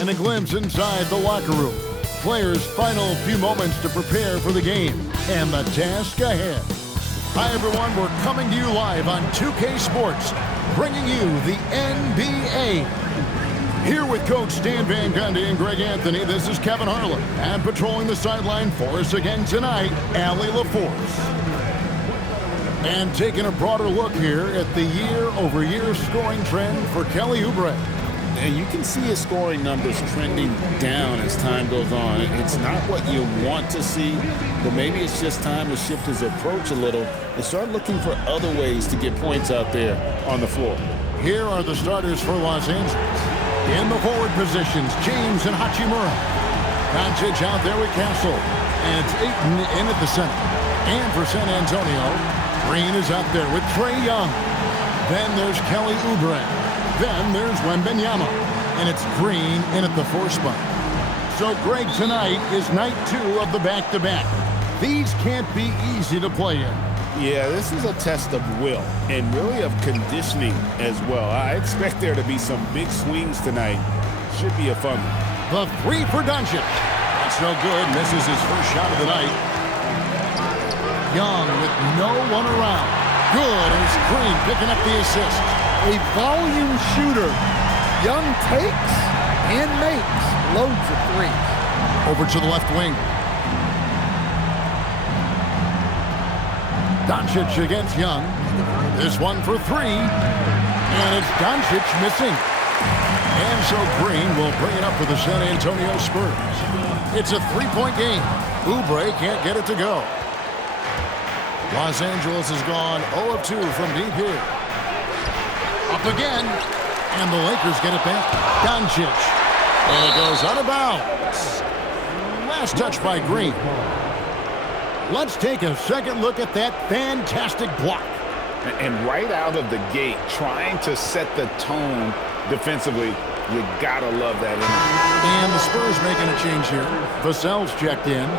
And a glimpse inside the locker room. Players' final few moments to prepare for the game and the task ahead. Hi, everyone. We're coming to you live on 2K Sports, bringing you the NBA. Here with Coach Stan Van Gundy and Greg Anthony, this is Kevin Harlan. And patrolling the sideline for us again tonight, Allie LaForce. And taking a broader look here at the year-over-year scoring trend for Kelly Oubre. And you can see his scoring numbers trending down as time goes on. It's not what you want to see, but maybe it's just time to shift his approach a little and start looking for other ways to get points out there on the floor. Here are the starters for Los Angeles. In the forward positions, James and Hachimura. Doncic out there with Castle. And it's Ayton in at the center. And for San Antonio, Green is out there with Trae Young. Then there's Kelly Oubre. Then there's Wembanyama, and it's Green in at the 4 spot. So, Greg, tonight is night 2 of the back-to-back. These can't be easy to play in. Yeah, this is a test of will and really of conditioning as well. I expect there to be some big swings tonight. Should be a fun one. The 3 for Doncic. That's no good. Misses his first shot of the night. Young with no one around. Good as Green picking up the assist. A volume shooter. Young takes and makes loads of threes. Over to the left wing. Doncic against Young. This one for 3. And it's Doncic missing. And so Green will bring it up for the San Antonio Spurs. It's a 3-point game. Oubre can't get it to go. Los Angeles has gone 0 of 2 from deep here. Up again, and the Lakers get it back. Doncic, and it goes out of bounds. Last touch by Green. Let's take a second look at that fantastic block. And right out of the gate, trying to set the tone defensively, you gotta love that energy. And the Spurs making a change here. Vassell's checked in.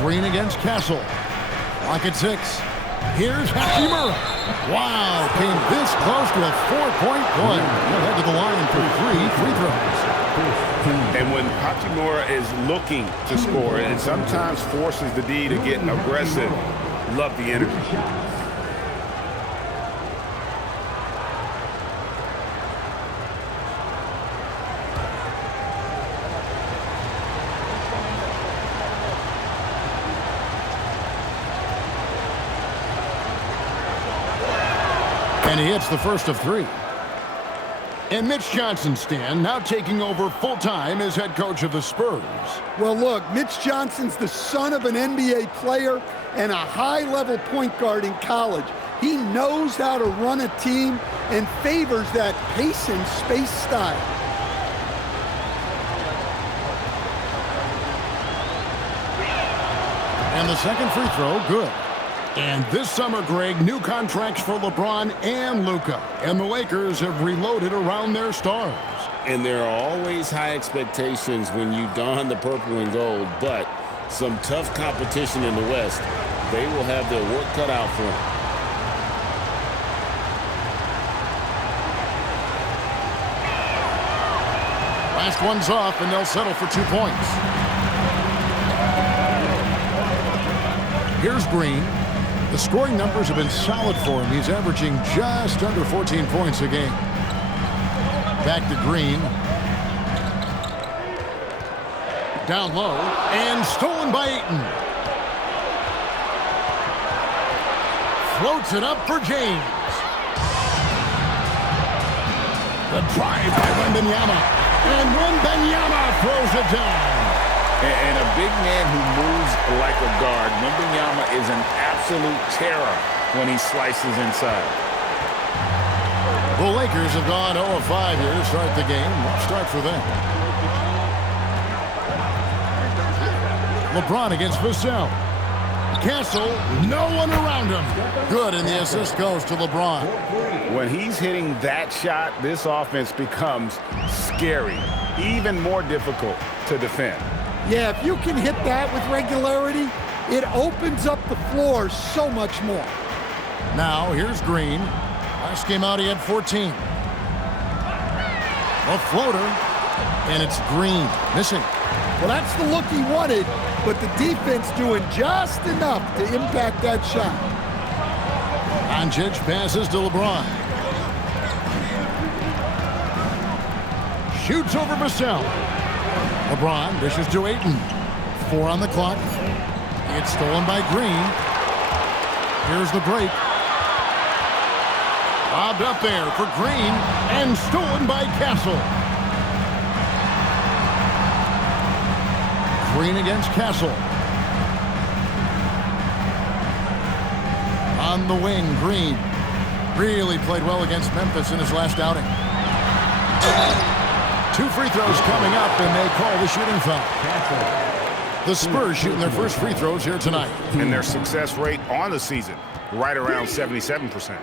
Green against Castle. Lock at 6. Here's Hachimura. Wow, came this close to a 4-point play. He'll head to the line for 3 free throws. And when Hachimura is looking to score and sometimes forces the D to get aggressive, love the energy. And he hits the first of 3. And Mitch Johnson, Stan, now taking over full-time as head coach of the Spurs. Well, look, Mitch Johnson's the son of an NBA player and a high-level point guard in college. He knows how to run a team and favors that pace and space style. And the second free throw, good. And this summer, Greg, new contracts for LeBron and Luka. And the Lakers have reloaded around their stars. And there are always high expectations when you don the purple and gold, but some tough competition in the West. They will have their work cut out for them. Last one's off, and they'll settle for 2 points. Here's Green. The scoring numbers have been solid for him. He's averaging just under 14 points a game. Back to Green. Down low, and stolen by Ayton. Floats it up for James. The drive by Wembanyama. And Wembanyama throws it down. And a big man who moves like a guard. Wembanyama is an absolute terror when he slices inside. The Lakers have gone 0 of 5 here to start the game. What start for them? LeBron against Vassell. Castle, no one around him. Good, and the assist goes to LeBron. When he's hitting that shot, this offense becomes scary, even more difficult to defend. Yeah, if you can hit that with regularity, it opens up the floor so much more. Now, here's Green. Last game out, he had 14. A floater, and it's Green, missing. Well, that's the look he wanted, but the defense doing just enough to impact that shot. Doncic passes to LeBron. Shoots over Vassell. LeBron dishes to Ayton. 4 on the clock. It's stolen by Green. Here's the break. Lobbed up there for Green and stolen by Castle. Green against Castle. On the wing, Green really played well against Memphis in his last outing. 2 free throws coming up, and they call the shooting foul. The Spurs shooting their first free throws here tonight. And their success rate on the season, right around 77%.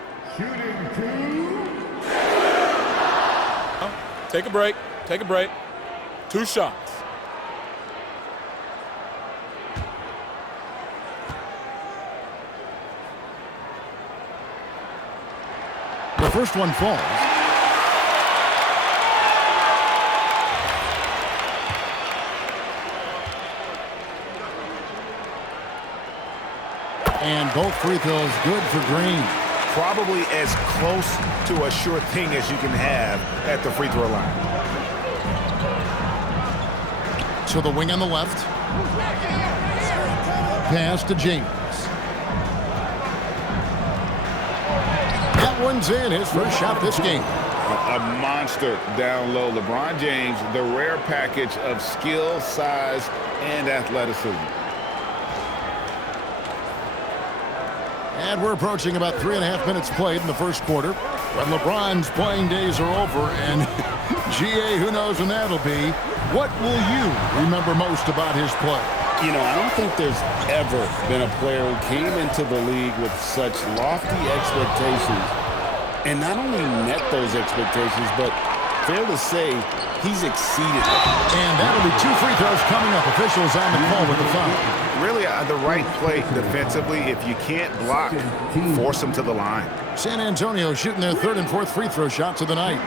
Take a break. Take a break. 2 shots. The first one falls. And both free throws good for Green. Probably as close to a sure thing as you can have at the free throw line. To the wing on the left. Pass to James. That one's in, his first shot this game. A monster down low. LeBron James, the rare package of skill, size, and athleticism. And we're approaching about 3.5 minutes played in the first quarter. When LeBron's playing days are over, and GA, who knows when that'll be. What will you remember most about his play? You know, I don't think there's ever been a player who came into the league with such lofty expectations and not only met those expectations, but fair to say, he's exceeded them. And that'll be 2 free throws coming up. Officials on the call with the foul. Really, the right play defensively. If you can't block, force them to the line. San Antonio shooting their 3rd and 4th free throw shots of the night.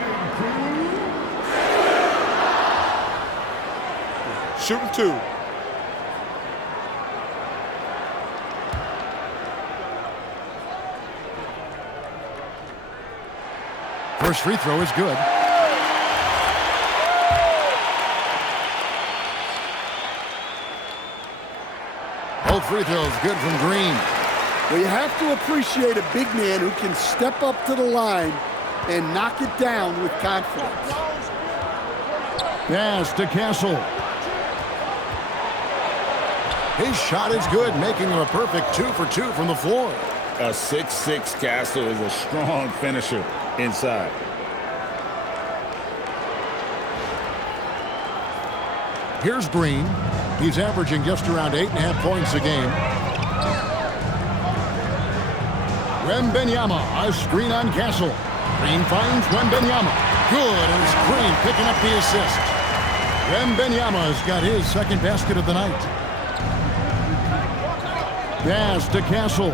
Shooting 2. First free throw is good. Both free throws good from Green. Well, you have to appreciate a big man who can step up to the line and knock it down with confidence. Pass to Castle. His shot is good, making him a perfect 2 for 2 from the floor. A 6'6" Castle is a strong finisher inside. Here's Green. He's averaging just around 8.5 points a game. Wembenyama, a screen on Castle. Green finds Wembenyama. Good, and it's Green picking up the assist. Wembenyama's got his second basket of the night. Pass to Castle.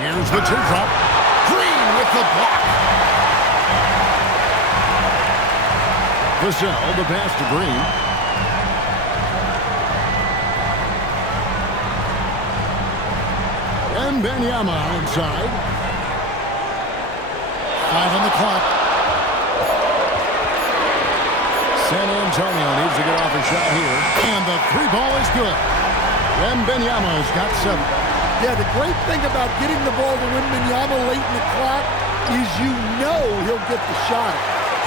Here's the teardrop. Green with the block. Vassell, the pass to Green. Wembenyama inside. 5 on the clock. San Antonio needs to get off a shot here. And the 3 ball is good. Wembenyama's got 7. Yeah, the great thing about getting the ball to Wembenyama late in the clock is you know he'll get the shot.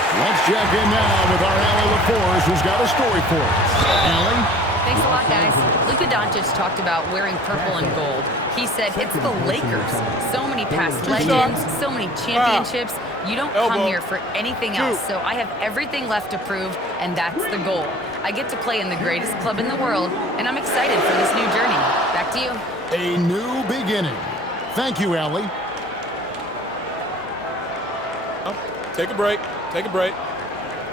Let's check in now with our Allie LaForce, who's got a story for us. Allie? Thanks a lot, guys. Luka Doncic talked about wearing purple and gold. He said it's the Lakers. So many past legends, so many championships. You don't come here for anything else, so I have everything left to prove, and that's the goal. I get to play in the greatest club in the world, and I'm excited for this new journey. Back to you. A new beginning. Thank you, Allie. Take a break. Take a break.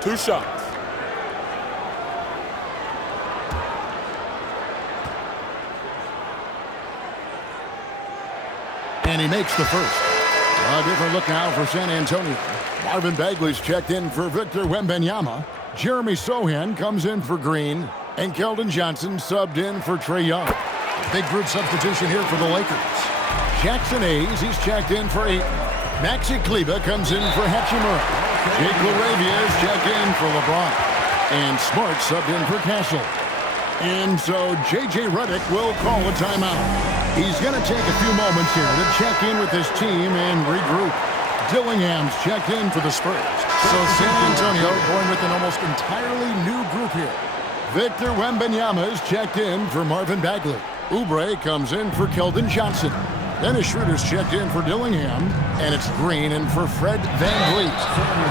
2 shots. And he makes the first. A different look now for San Antonio. Marvin Bagley's checked in for Victor Wembanyama. Jeremy Sohan comes in for Green. And Keldon Johnson subbed in for Trae Young. Big group substitution here for the Lakers. Jackson Hayes, he's checked in for Ayton. Maxi Kleber comes in for Hachimura. Jake LaRavia is checked in for LeBron. And Smart subbed in for Castle. And so J.J. Redick will call a timeout. He's going to take a few moments here to check in with his team and regroup. Dillingham's checked in for the Spurs. So San Antonio going with an almost entirely new group here. Victor Wembanyama is checked in for Marvin Bagley. Oubre comes in for Keldon Johnson. Dennis Schroeder's checked in for Dillingham. And it's Green in for Fred VanVleet.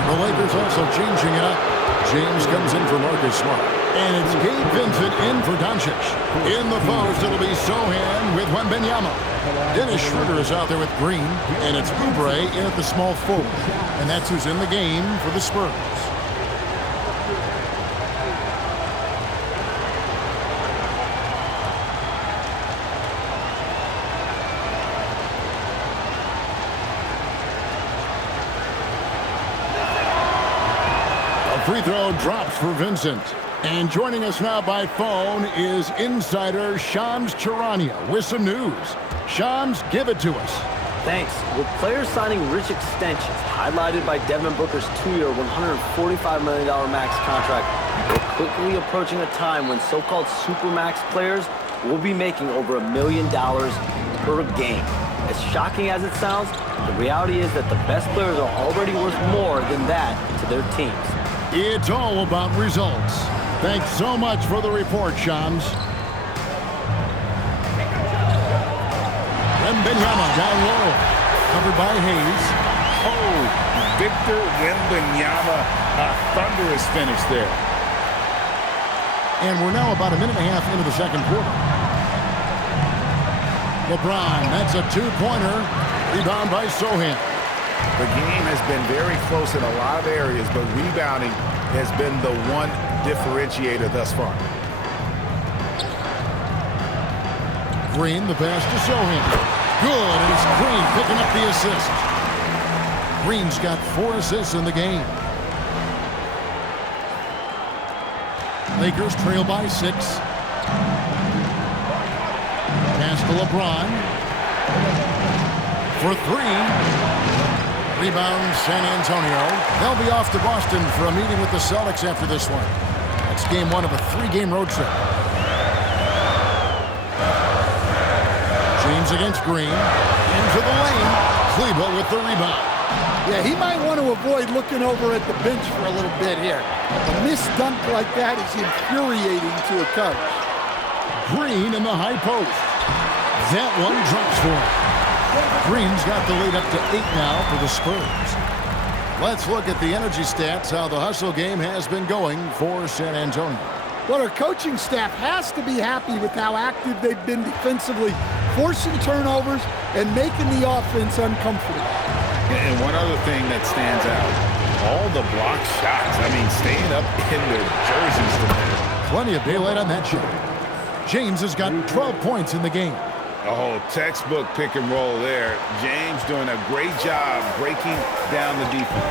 The Lakers also changing it up. James comes in for Marcus Smart. And it's Gabe Vincent in for Doncic. In the post, it'll be Sohan with Wembanyama. Dennis Schroeder is out there with Green. And it's Oubre in at the small forward. And that's who's in the game for the Spurs. Free throw drops for Vincent. And joining us now by phone is insider Shams Charania with some news. Shams, give it to us. Thanks. With players signing rich extensions, highlighted by Devin Booker's 2-year, $145 million max contract, we're quickly approaching a time when so-called supermax players will be making over $1 million per game. As shocking as it sounds, the reality is that the best players are already worth more than that to their teams. It's all about results. Thanks so much for the report, Shams. Wembanyama down low. Covered by Hayes. Oh, Victor Wembanyama, a thunderous finish there. And we're now about a minute and a half into the second quarter. LeBron, that's a two-pointer. Rebound by Sohan. The game has been very close in a lot of areas, but rebounding has been the one differentiator thus far. Green, the pass to Sohan. Good, and it's Green picking up the assist. Green's got 4 assists in the game. Lakers trail by 6. Pass to LeBron. For 3. Rebound, San Antonio. They'll be off to Boston for a meeting with the Celtics after this one. That's game 1 of a 3-game road trip. James against Green. Into the lane. Kleber with the rebound. Yeah, he might want to avoid looking over at the bench for a little bit here. A missed dunk like that is infuriating to a coach. Green in the high post. That one drops for him. Green's got the lead up to 8 now for the Spurs. Let's look at the energy stats, how the hustle game has been going for San Antonio. Well, our coaching staff has to be happy with how active they've been defensively, forcing turnovers and making the offense uncomfortable. And one other thing that stands out, all the block shots. I mean, staying up in their jerseys today. Plenty of daylight on that shot. James has got 12 points in the game. Oh, textbook pick and roll there. James doing a great job breaking down the defense.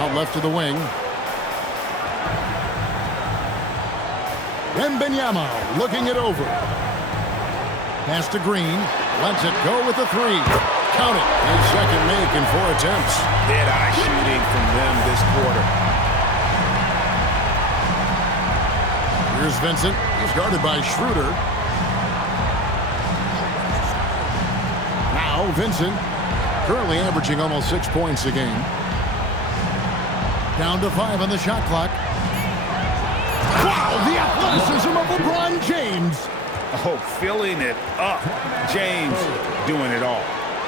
Out left to the wing. Wembanyama looking it over. Pass to Green. Lets it go with the 3. Count it. His second make in 4 attempts. Dead-eye shooting from them this quarter. Here's Vincent. He's guarded by Schroeder. Now Vincent, currently averaging almost 6 points a game. Down to 5 on the shot clock. Wow, the athleticism of LeBron James. Oh, filling it up. James doing it all.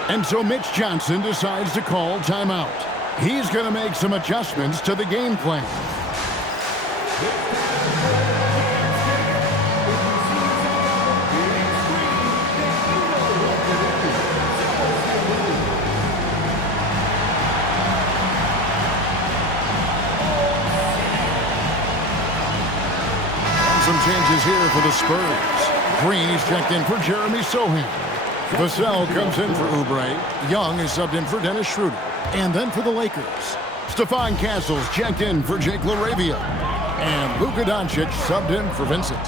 And so Mitch Johnson decides to call timeout. He's going to make some adjustments to the game plan. some changes here for the Spurs. Green is checked in for Jeremy Sohan. Vassell comes in for Oubre. Young is subbed in for Dennis Schroeder. And then for the Lakers, Stephon Castle's checked in for Jake LaRavia. And Luka Doncic subbed in for Vincent.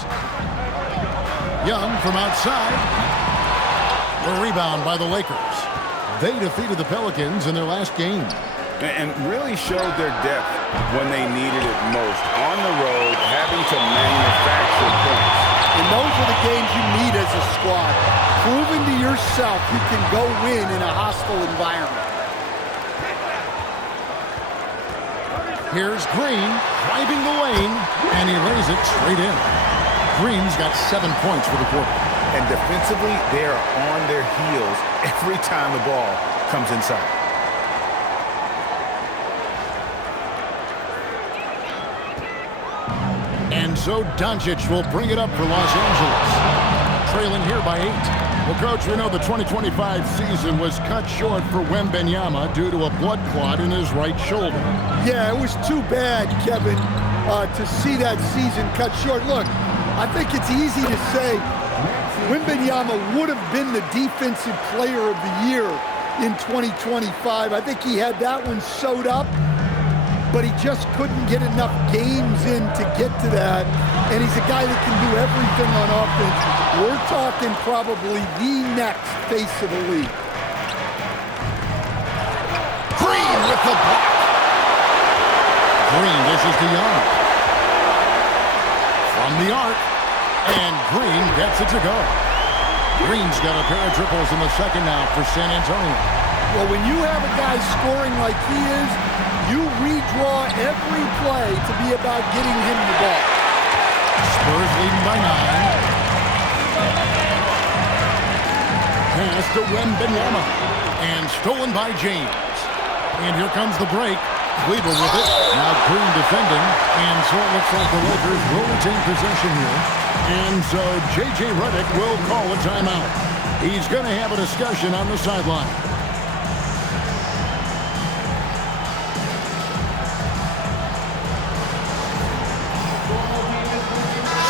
Young from outside. The rebound by the Lakers. They defeated the Pelicans in their last game. And really showed their depth when they needed it most. On the road, having to manufacture points. And those are the games you need as a squad. Proving to yourself you can go win in a hostile environment. Here's Green driving the lane, and he lays it straight in. Green's got 7 points for the quarter. And defensively, they are on their heels every time the ball comes inside. And so Doncic will bring it up for Los Angeles. Trailing here by 8. Well, Coach, we know the 2025 season was cut short for Wembanyama due to a blood clot in his right shoulder. Yeah, it was too bad, Kevin, to see that season cut short. Look, I think it's easy to say Wembanyama would have been the defensive player of the year in 2025. I think he had that one sewed up, but he just couldn't get enough games in to get to that. And he's a guy that can do everything on offense. We're talking probably the next face of the league. Green with the block. Green dishes to Young. From the arc, and Green gets it to go. Green's got a pair of triples in the second now for San Antonio. Well, when you have a guy scoring like he is, you redraw every play to be about getting him the ball. Spurs leading by 9. Pass to Wembanyama. And stolen by James. And here comes the break. Kleber with it. Now Green defending. And so it looks like the Lakers will retain possession here. And so J.J. Redick will call a timeout. He's going to have a discussion on the sideline.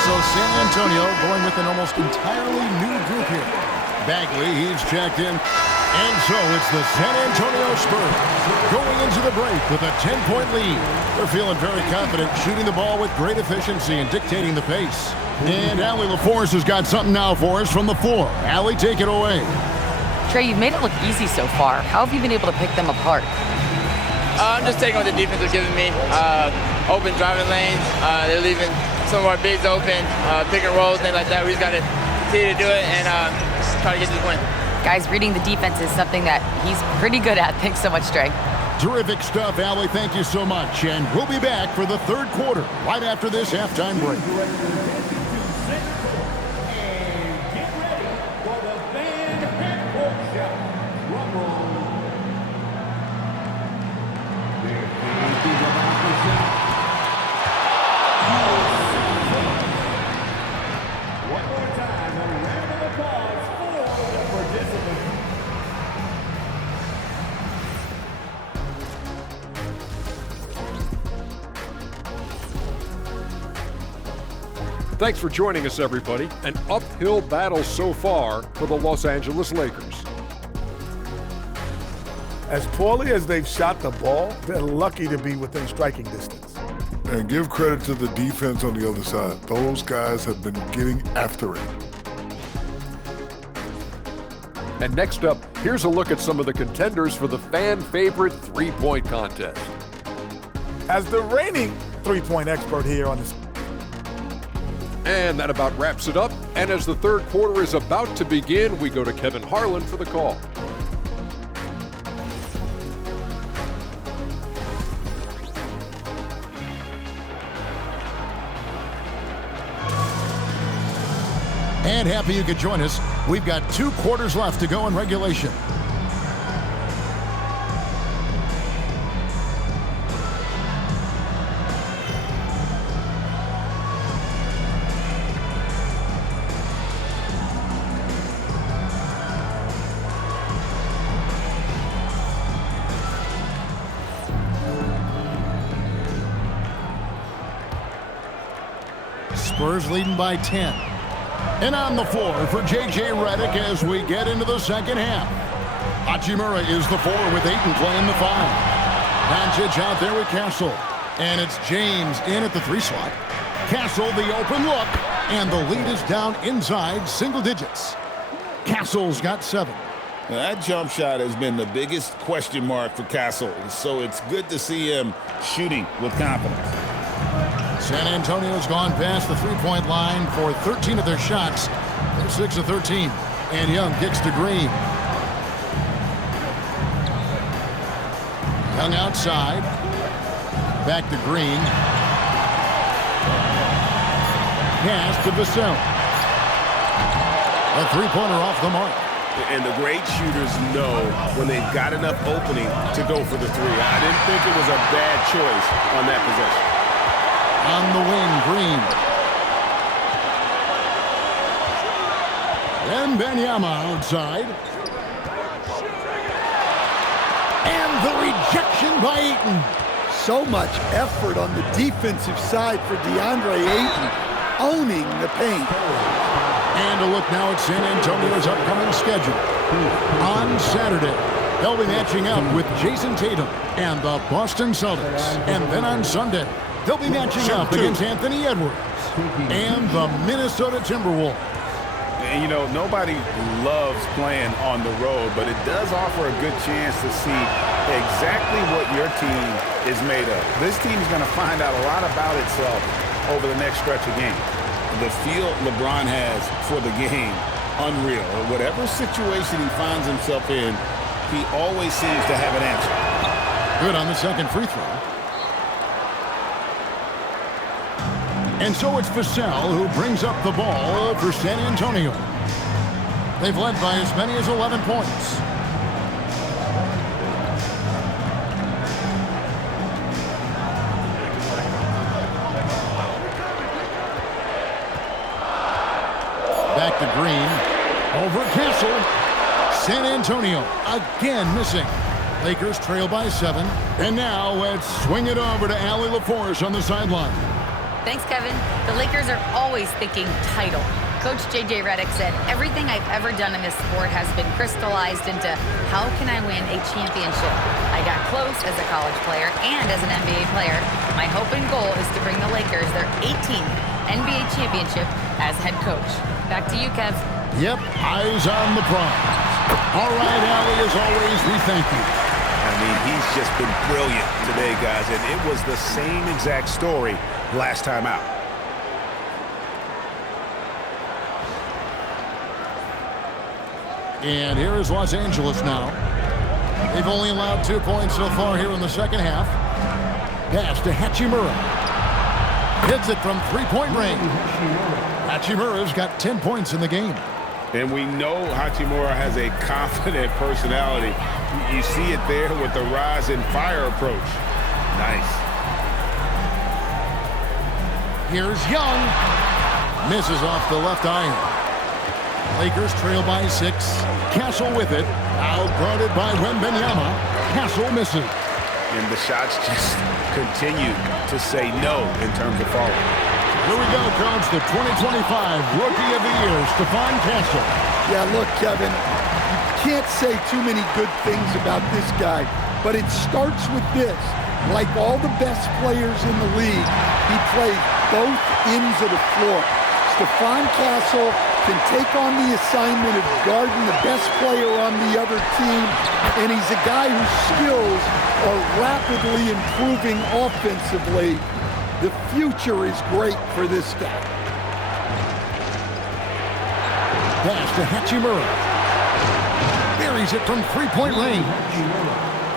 So San Antonio going with an almost entirely new group here. Bagley, he's checked in. And so it's the San Antonio Spurs going into the break with a 10-point lead. They're feeling very confident, shooting the ball with great efficiency and dictating the pace. And Allie LaForce has got something now for us from the floor. Allie, take it away. Trey, you've made it look easy so far. How have you been able to pick them apart? I'm just taking what the defense is giving me. Open driving lanes. They're leaving some of our bigs open, pick and rolls, things like that. We just got to continue to do it and try to get this win. Guys, reading the defense is something that he's pretty good at. Thanks so much, Trey. Terrific stuff, Allie. Thank you so much. And we'll be back for the third quarter right after this halftime break. Thanks for joining us, everybody. An uphill battle so far for the Los Angeles Lakers. As poorly as they've shot the ball, they're lucky to be within striking distance. And give credit to the defense on the other side. Those guys have been getting after it. And next up, here's a look at some of the contenders for the fan-favorite three-point contest. As the reigning three-point expert here on this. And that about wraps it up. And as the third quarter is about to begin, we go to Kevin Harlan for the call. And happy you could join us. We've got 2 quarters left to go in regulation. Spurs leading by 10. And on the floor for J.J. Redick as we get into the second half. Hachimura is the 4 with Ayton playing the 5. Doncic out there with Castle. And it's James in at the 3 slot. Castle the open look. And the lead is down inside single digits. Castle's got 7. Now, that jump shot has been the biggest question mark for Castle, so it's good to see him shooting with confidence. San Antonio's gone past the three-point line for 13 of their shots. They're 6 of 13. And Young kicks to Green. Young outside. Back to Green. Pass to Vassell. A three-pointer off the mark. And the great shooters know when they've got enough opening to go for the 3. I didn't think it was a bad choice on that possession. On the wing, Green. And Benyama outside. And the rejection by Ayton. So much effort on the defensive side for DeAndre Ayton, owning the paint. And a look now at San Antonio's upcoming schedule. On Saturday, they'll be matching up with Jason Tatum and the Boston Celtics. And then on Sunday, they'll be matching up against Anthony Edwards and the Minnesota Timberwolves. And, you know, nobody loves playing on the road, but it does offer a good chance to see exactly what your team is made of. This team is going to find out a lot about itself over the next stretch of games. The feel LeBron has for the game, unreal. Whatever situation he finds himself in, he always seems to have an answer. Good on the second free throw. And so it's Vassell who brings up the ball for San Antonio. They've led by as many as 11 points. Back to Green. Over Castle. San Antonio again missing. Lakers trail by 7. And now let's swing it over to Allie LaForce on the sideline. Thanks, Kevin. The Lakers are always thinking title. Coach J.J. Redick said, everything I've ever done in this sport has been crystallized into how can I win a championship? I got close as a college player and as an NBA player. My hope and goal is to bring the Lakers their 18th NBA championship as head coach. Back to you, Kev. Yep, eyes on the prize. All right, Allie, as always, we thank you. I mean, he's just been brilliant today, guys, and it was the same exact story last time out. And here is Los Angeles now. They've only allowed 2 points so far here in the second half. Pass to Hachimura. Hits it from three-point range. Hachimura's got 10 points in the game. And we know Hachimura has a confident personality. You see it there with the rise and fire approach. Nice. Here's Young. Misses off the left iron. Lakers trail by 6. Castle with it. Out guarded by Wembanyama. Castle misses. And the shots just continue to say no in terms of falling. Here we go, Coach. The 2025 Rookie of the Year, Stephon Castle. Yeah, look, Kevin, you can't say too many good things about this guy, but it starts with this. Like all the best players in the league, he plays both ends of the floor. Stephon Castle can take on the assignment of guarding the best player on the other team, and he's a guy whose skills are rapidly improving offensively. The future is great for this guy. Pass to Hachimura. Buries it from three-point range.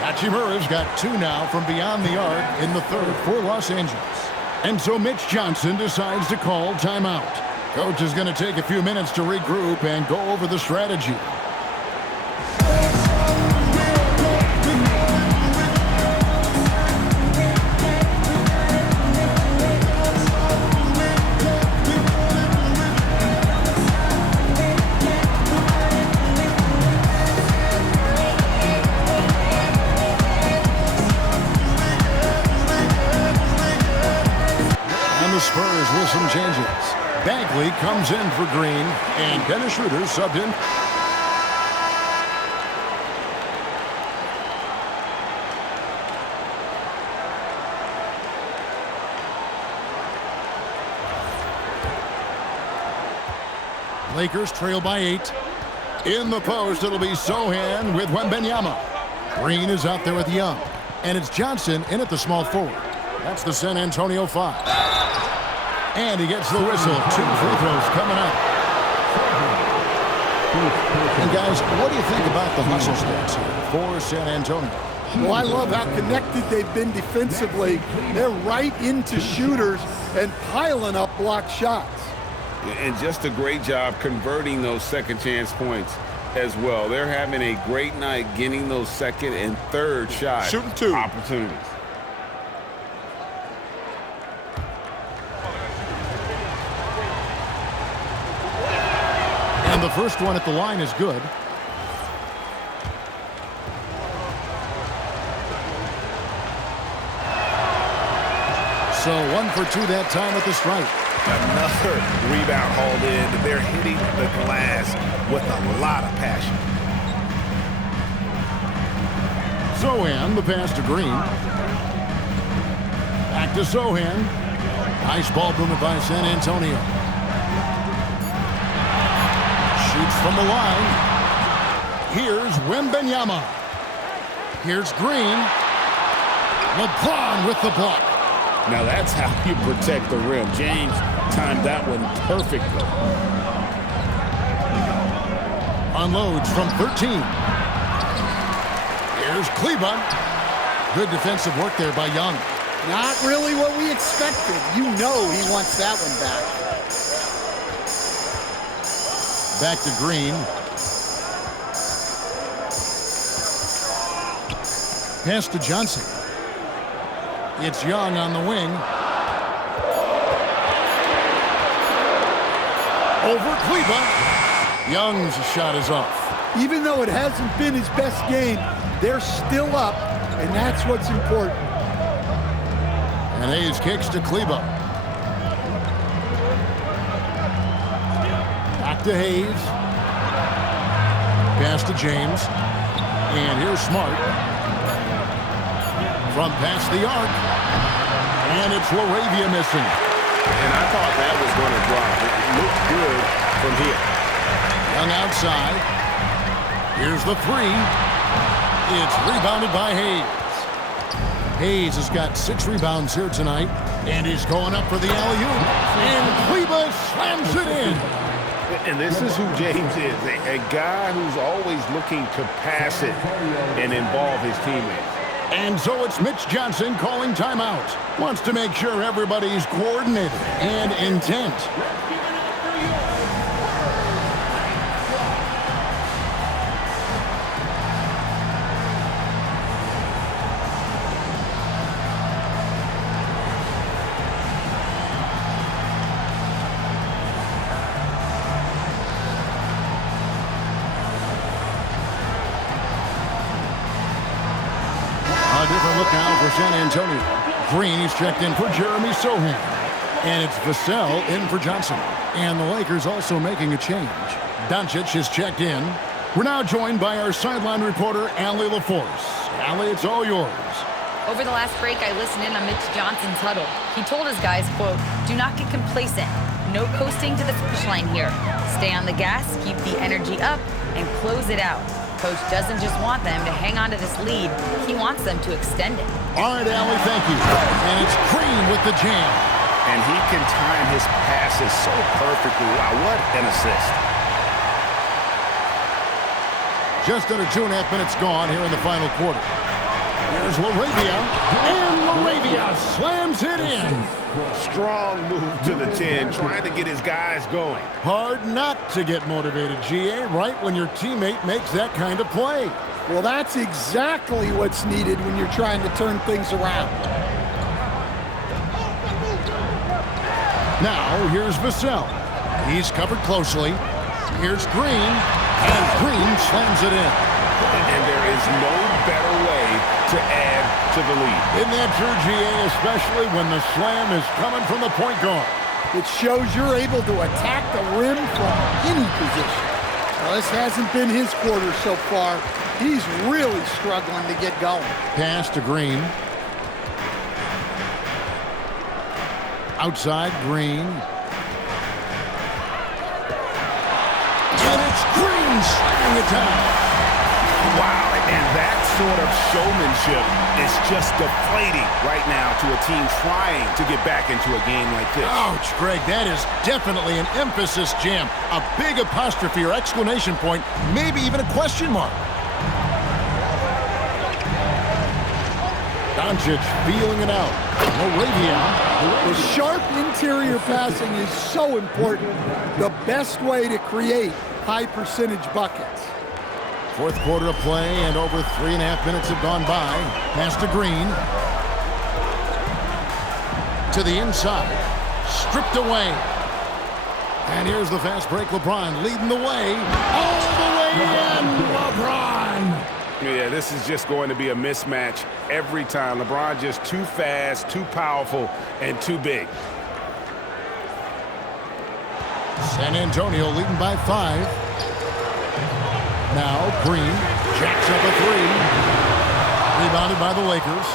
Hachimura's got 2 now from beyond the arc in the third for Los Angeles. And so Mitch Johnson decides to call timeout. Coach is going to take a few minutes to regroup and go over the strategy. the Spurs with some changes. Bagley comes in for Green, and Dennis Schroeder subbed in. Lakers trail by 8. In the post, it'll be Sohan with Wembanyama. Green is out there with Young. And it's Johnson in at the small forward. That's the San Antonio 5. And he gets the whistle. 2 free throws coming up. And guys, what do you think about the hustle stats here for San Antonio? Well, I love how connected they've been defensively. They're right into shooters and piling up block shots. And just a great job converting those second chance points as well. They're having a great night getting those second and third shot opportunities. And the first one at the line is good. So 1 for 2 that time at the stripe. Another rebound hauled in. They're hitting the glass with a lot of passion. Sohan, the pass to Green. Back to Sohan. Nice ball movement by San Antonio. Shoots from the line. Here's Wembanyama. Here's Green. LeBron with the block. Now that's how you protect the rim. James timed that one perfectly. Unloads from 13. Here's Kleba. Good defensive work there by Young. Not really what we expected. You know he wants that one back. Back to Green. Pass to Johnson. It's Young on the wing. Over Kleba. Young's shot is off. Even though it hasn't been his best game, they're still up, and that's what's important. And Hayes kicks to Kleba. Back to Hayes. Pass to James. And here's Smart. From past the arc. And it's Laravia missing. And I thought that was going to drop. It looked good from here. Young outside. Here's the 3. It's rebounded by Hayes. Hayes has got 6 rebounds here tonight. And he's going up for the alley-oop. And Kleba slams it in. And this is who James is, a guy who's always looking to pass it and involve his teammates. And so it's Mitch Johnson calling timeout. Wants to make sure everybody's coordinated and intent. A different look now for San Antonio. Green is checked in for Jeremy Sohan. And it's Vassell in for Johnson. And the Lakers also making a change. Doncic is checked in. We're now joined by our sideline reporter, Allie LaForce. Allie, it's all yours. Over the last break, I listened in on Mitch Johnson's huddle. He told his guys, quote, "Do not get complacent. No coasting to the finish line here. Stay on the gas, keep the energy up, and close it out." Coach doesn't just want them to hang on to this lead. He wants them to extend it. All right, Allie, thank you. And it's Green with the jam. And he can time his passes so perfectly. Wow, what an assist. Just under 2.5 minutes gone here in the final quarter. Here's Laravia. And Laravia slams it in. Strong move to the 10, trying to get his guys going. Hard not to get motivated, GA, right when your teammate makes that kind of play. Well, that's exactly what's needed when you're trying to turn things around. Now, here's Vassell. He's covered closely. Here's Green. And Green slams it in. And there is no better way to add to the lead. In that GA, especially when the slam is coming from the point guard. It shows you're able to attack the rim from any position. Well, this hasn't been his quarter so far. He's really struggling to get going. Pass to Green. Outside, Green. And it's Green slamming it down. Wow, and that sort of showmanship is just deflating right now to a team trying to get back into a game like this. Ouch, Greg, that is definitely an emphasis jam. A big apostrophe or exclamation point, maybe even a question mark. Doncic feeling it out. Moravia. The sharp interior passing is so important. The best way to create high percentage buckets. Fourth quarter of play, and over 3.5 minutes have gone by. Pass to Green. To the inside. Stripped away. And here's the fast break. LeBron leading the way. All the way in. LeBron. Yeah, this is just going to be a mismatch every time. LeBron just too fast, too powerful, and too big. San Antonio leading by 5. Now Green jacks up a 3. Rebounded by the Lakers.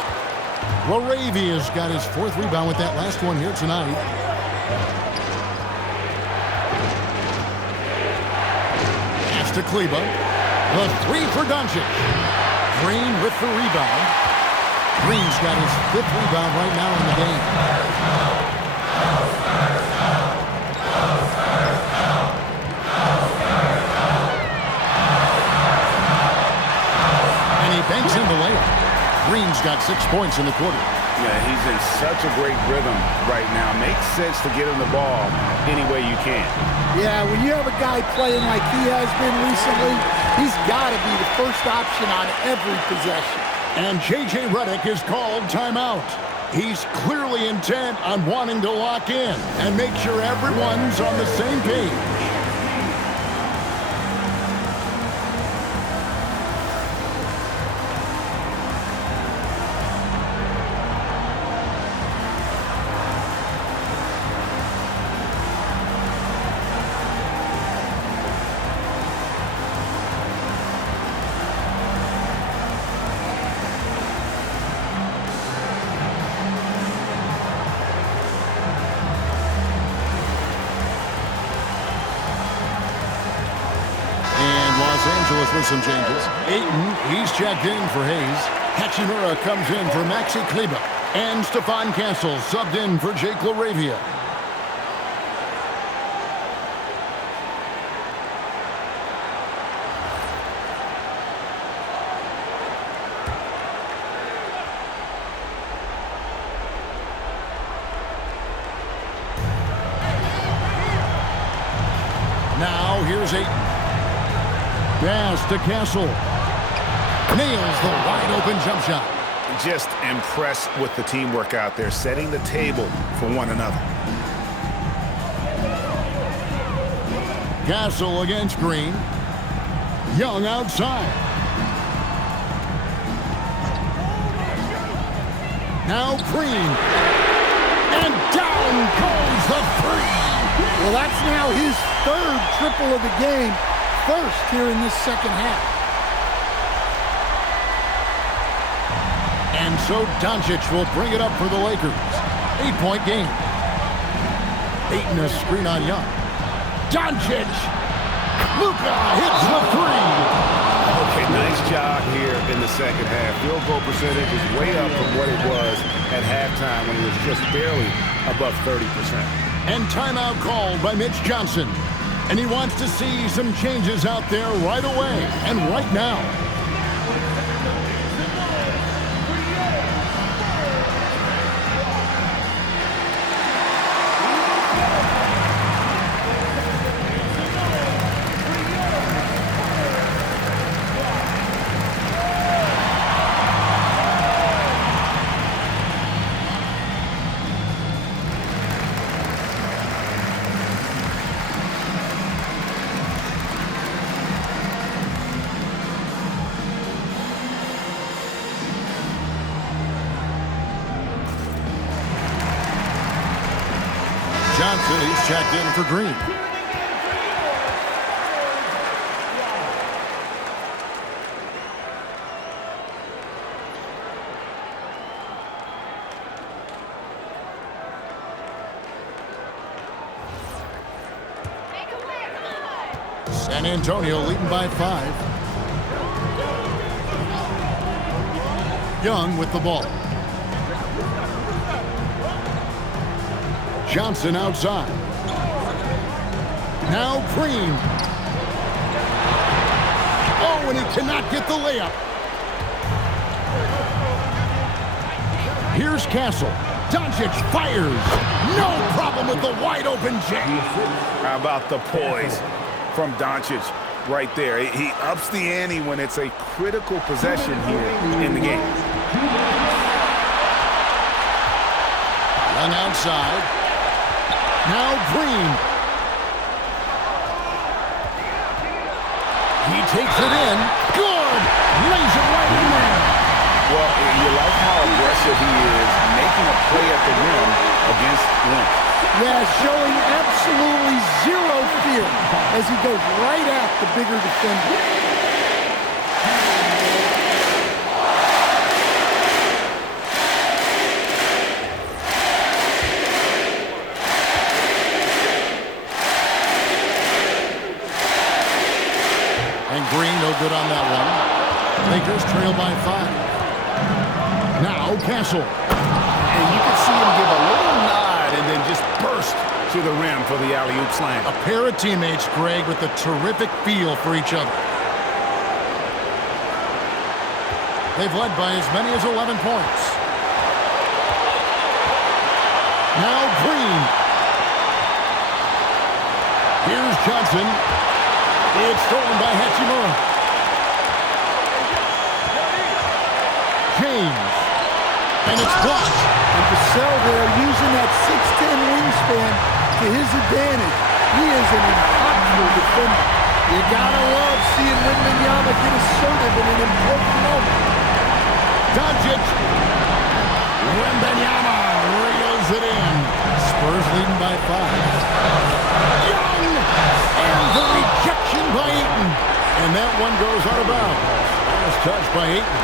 Moravia's got his 4th rebound with that last one here tonight. Pass to Kleba. The 3 for Doncic. Green with the rebound. Green's got his 5th rebound right now in the game. Banks in the layup. Green's got 6 points in the quarter. Yeah, he's in such a great rhythm right now. Makes sense to get him the ball any way you can. Yeah, when you have a guy playing like he has been recently, he's got to be the first option on every possession. And J.J. Redick is called timeout. He's clearly intent on wanting to lock in and make sure everyone's on the same page. With some changes. Ayton, he's checked in for Hayes. Hachimura comes in for Maxi Kleba. And Stephon Castle subbed in for Jake LaRavia. Now here's Ayton. Pass to Castle. Nails the wide-open jump shot. Just impressed with the teamwork out there, setting the table for one another. Castle against Green. Young outside. Now Green. And down goes the 3. Well, that's now his 3rd triple of the game. First here in this second half. And so Doncic will bring it up for the Lakers. 8-point game. Ayton a screen on Young. Doncic. Luka hits the 3. Okay, nice job here in the second half. Field goal percentage is way up from what it was at halftime when it was just barely above 30%. And timeout called by Mitch Johnson. And he wants to see some changes out there right away and right now. Johnson, he's checked in for Green. San Antonio leading by 5. Young with the ball. Johnson outside. Now Green. Oh, and he cannot get the layup. Here's Castle. Doncic fires. No problem with the wide open jam. How about the poise from Doncic right there? He ups the ante when it's a critical possession here in the game. Young outside. Now Green. He takes it in. Good. Lays it right in there. Well, you like how aggressive he is making a play at the rim against length. Yeah, showing absolutely zero fear as he goes right at the bigger defender. And Green no good on that one. Lakers trail by 5. Now Castle. And you can see him give a little nod and then just burst to the rim for the alley-oop slam. A pair of teammates, Greg, with a terrific feel for each other. They've led by as many as 11 points. Now Green. Here's Johnson. It's stolen by Hachimura. James. And it's blocked. And Vassell there using that 6'10 wingspan to his advantage. He is an impactful defender. You gotta love seeing Wembanyama get assertive in an important moment. Doncic. Wembanyama reels it in. Spurs leading by 5. Young. And the rejection by Ayton. And that one goes out of bounds. Last touch by Ayton.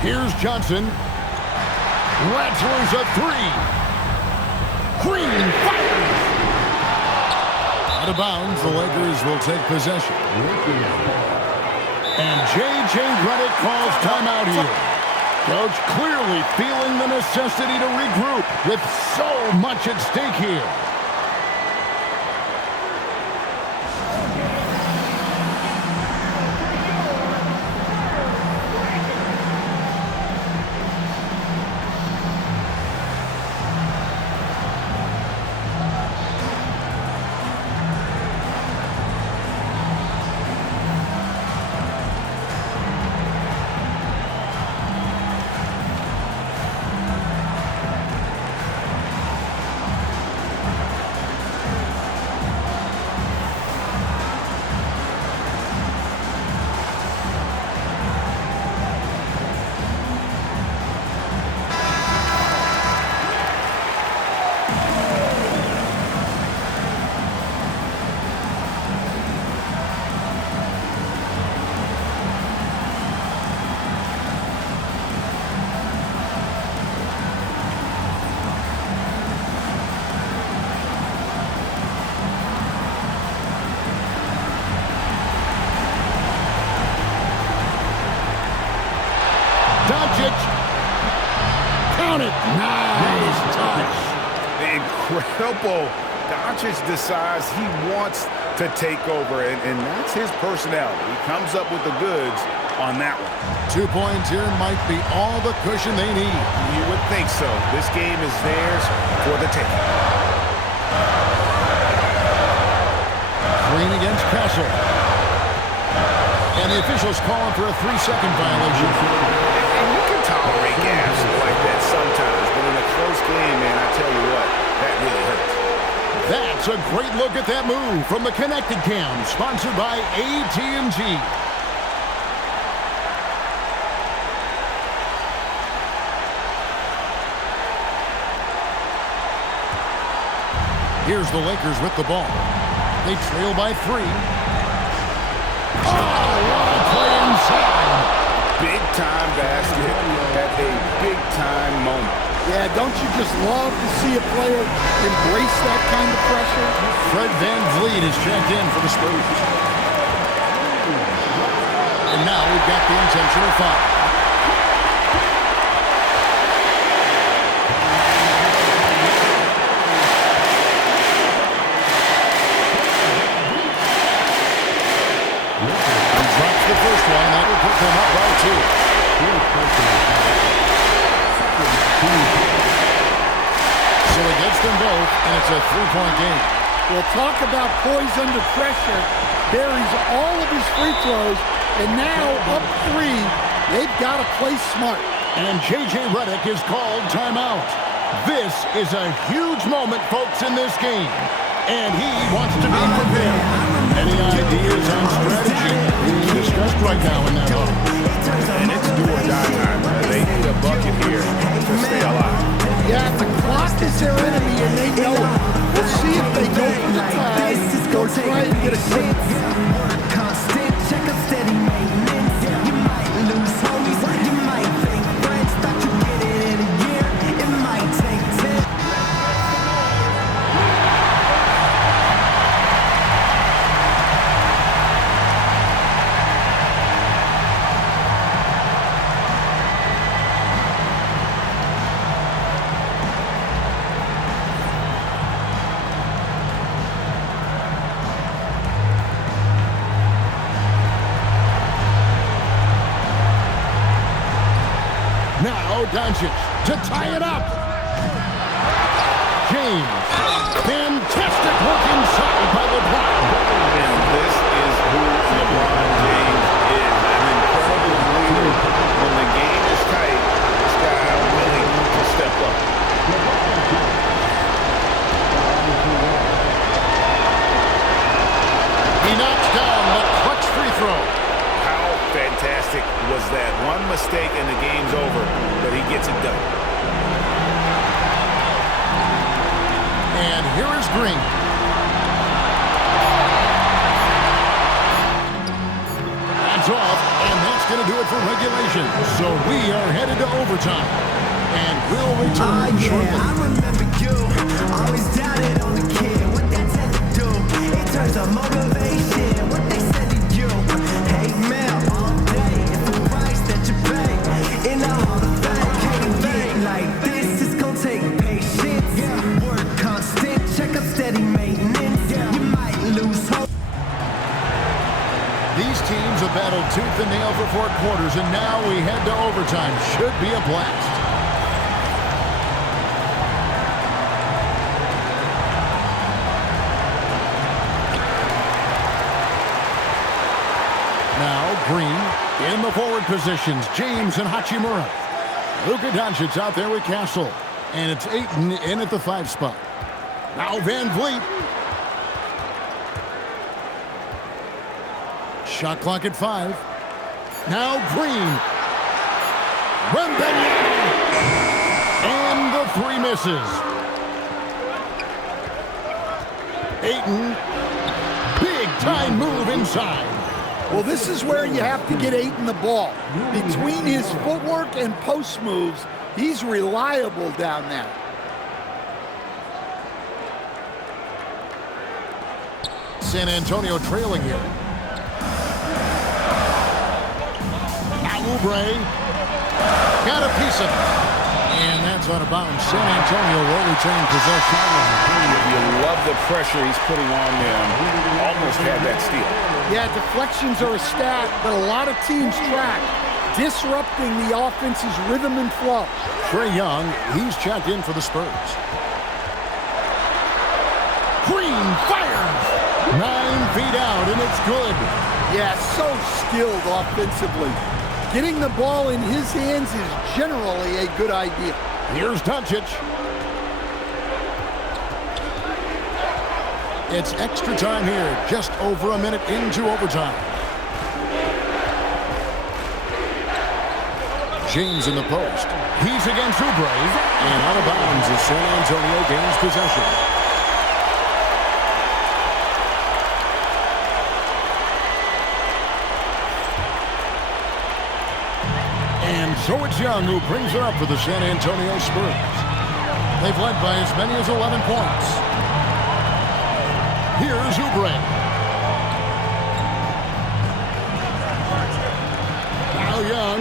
Here's Johnson. Rattler's a 3. Green fires. Out of bounds, the Lakers will take possession. And J.J. Redick calls timeout here. Coach clearly feeling the necessity to regroup with so much at stake here. Doncic. Count it. Nice touch. Incredible. Doncic decides he wants to take over, and that's his personality. He comes up with the goods on that one. 2 points here might be all the cushion they need. You would think so. This game is theirs for the taking. Green against Castle. And the officials calling for a 3-second violation. And you can tolerate gaps like that sometimes, but in a close game, man, I tell you what, that really hurts. That's a great look at that move from the Connected Cam, sponsored by AT&T. Here's the Lakers with the ball. They trail by 3. Oh, what a play inside. Big-time basket at a big-time moment. Yeah, don't you just love to see a player embrace that kind of pressure? Fred VanVleet is checked in for the Spurs. And now we've got the intentional foul. He drops the first one. That will put them up by 2. So he gets them both, and it's a 3-point game. Well, talk about poise under pressure. Buries all of his free throws, and now up 3. They've got to play smart. And J.J. Redick is called timeout. This is a huge moment, folks, in this game. And he wants to be prepared. Any ideas on strategy being discussed right now in that hole? And it's do or die time. They need a bucket here to stay alive. Yeah, the clock is their enemy, and they know it. We'll see if they go for the tie or try and get a quick. Constant, check a steady maintenance. You might lose homies, you might think friends. Thought you get it in a year, it might take 10. Now Doncic to tie it up. James. Fantastic work inside by LeBron. And this is who LeBron James is. An incredible leader. When the game is tight, this guy is willing to step up. He knocks down the clutch free throw. How fantastic was that? One mistake and the game's over, but he gets it done. And here is Green. That's off, and that's going to do it for regulation. So we are headed to overtime. And we'll return shortly. I remember you, always doubted on the kid. What that said to do, in terms of motivation. What they said to you, hate mail all day. It's the price that you pay. In the Hall of Fame, can't get like this. It's gonna take patience. Work constant, check up steady maintenance. You might lose hope. These teams have battled tooth and nail for 4 quarters, and now we head to overtime. Should be a blast. Now Green in the forward positions. James and Hachimura. Luka Doncic out there with Castle. And it's Ayton in at the 5 spot. Now VanVleet. Shot clock at 5. Now Green. Wembanyama. And the 3 misses. Ayton. Big time move inside. Well, this is where you have to get Ayton the ball. Between his footwork and post moves, he's reliable down there. San Antonio trailing here. Now Oubre got a piece of it. And that's out of bounds. San Antonio will retain possession. You love the pressure he's putting on them. Almost had that steal. Yeah, deflections are a stat that a lot of teams track, disrupting the offense's rhythm and flow. Trae Young, he's checked in for the Spurs. Green fires. 9 feet out, and it's good. Yeah, so skilled offensively. Getting the ball in his hands is generally a good idea. Here's Doncic. It's extra time here, just over a minute into overtime. James in the post. He's against Oubre, and out of bounds as San Antonio gains possession. And so it's Young who brings it up for the San Antonio Spurs. They've led by as many as 11 points. Here's Oubre. Now Young.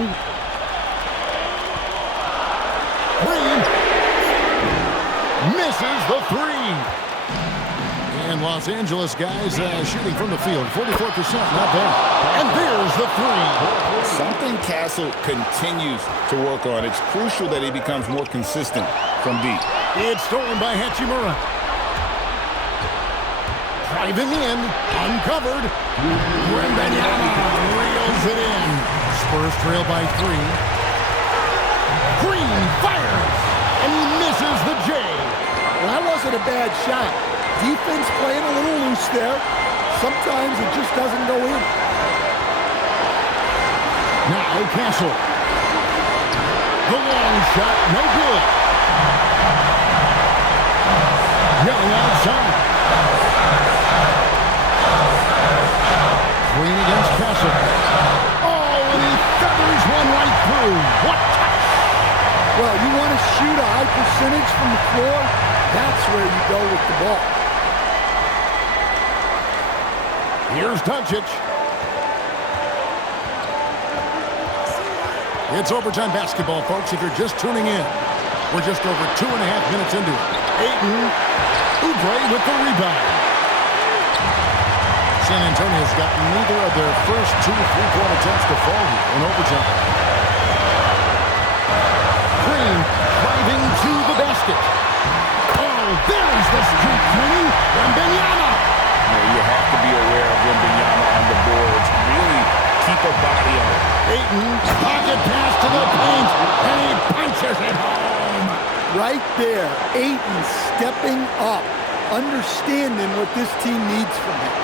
Green. Misses the three. And Los Angeles guys shooting from the field. 44%, not bad. And there's the three. Something Castle continues to work on. It's crucial that he becomes more consistent from deep. It's stolen by Hachimura. Driving in, uncovered. Wembanyama reels it in. Spurs trail by 3. Green fires, and he misses the J. Well, that wasn't a bad shot. Defense playing a little loose there. Sometimes it just doesn't go in. Now Castle. The long shot, no good. Young outside. Green against Castle. Oh, and he feathers one right through. What touch! Well, you want to shoot a high percentage from the floor, that's where you go with the ball. Here's Doncic. It's overtime basketball, folks, if you're just tuning in. We're just over 2.5 minutes into it. Ayton, Oubre with the rebound. San Antonio's got neither of their first 2 3-point attempts to fall here in overtime. Green driving to the basket. Oh, there's the street cleaning. Wembanyama. You have to be aware of Wembanyama on the boards. Really keep a body on it. Ayton, pocket pass to the paint, and he punches it home. Right there, Ayton stepping up, understanding what this team needs from him.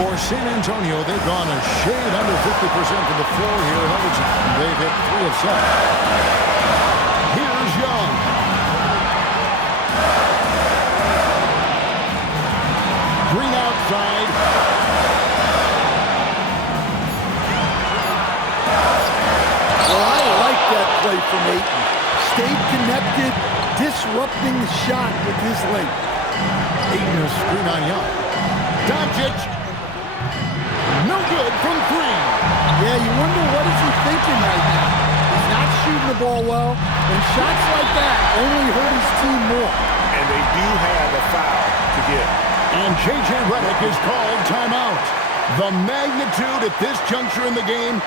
For San Antonio, they've gone a shade under 50% from the floor here in overtime. They've hit 3 of 7. Here's Young. Green outside. Well, I like that play from Ayton. Stayed connected, disrupting the shot with his length. Ayton is screen on Young. Doncic. No good from 3. Yeah, you wonder what is he thinking right now. He's not shooting the ball well, and shots like that only hurt his team more. And they do have a foul to give. And J.J. Redick is called timeout. The magnitude at this juncture in the game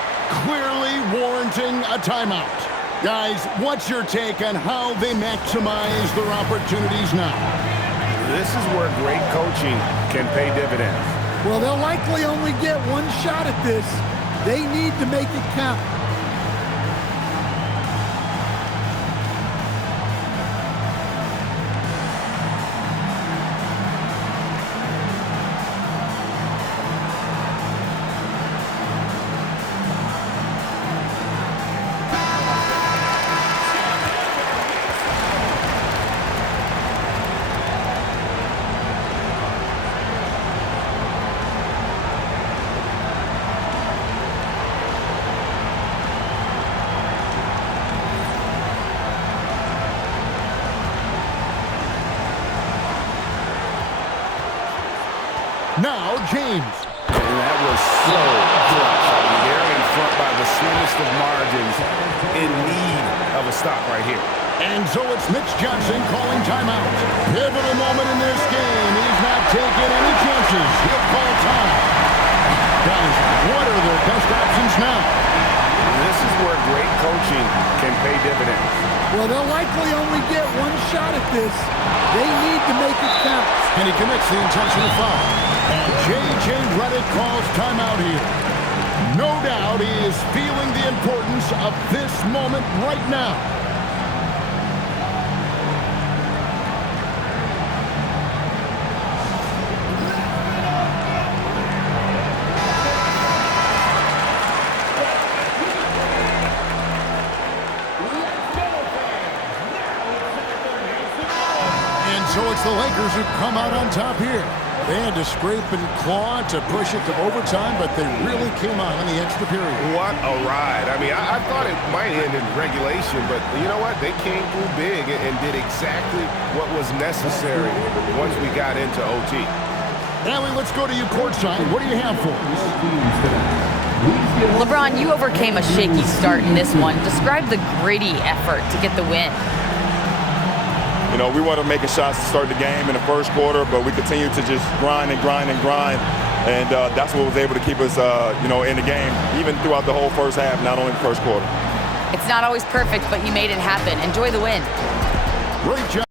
clearly warranting a timeout. Guys, what's your take on how they maximize their opportunities now? This is where great coaching can pay dividends. Well, they'll likely only get one shot at this. They need to make it count. Now, James. And that was so clutch. I mean, they're in front by the slimmest of margins, in need of a stop right here. And so it's Mitch Johnson calling timeout. Pivotal moment in this game. He's not taking any chances. He'll call time. Guys, what are their best options now? This is where great coaching can pay dividends. Well, they'll likely only get one shot at this. They need to make it count. And he commits the intentional foul. And J.J. Redick calls timeout here. No doubt he is feeling the importance of this moment right now. So it's the Lakers who come out on top here. They had to scrape and claw to push it to overtime, but they really came on in the extra period. What a ride. I mean, I thought it might end in regulation, but you know what? They came through big and did exactly what was necessary once we got into OT. Allie, let's go to you courtside. What do you have for us? LeBron, you overcame a shaky start in this one. Describe the gritty effort to get the win. You know, we wanted making shots to start the game in the first quarter, but we continued to just grind and grind and grind. And that's what was able to keep us, you know, in the game, even throughout the whole first half, not only the first quarter. It's not always perfect, but you made it happen. Enjoy the win. Great job.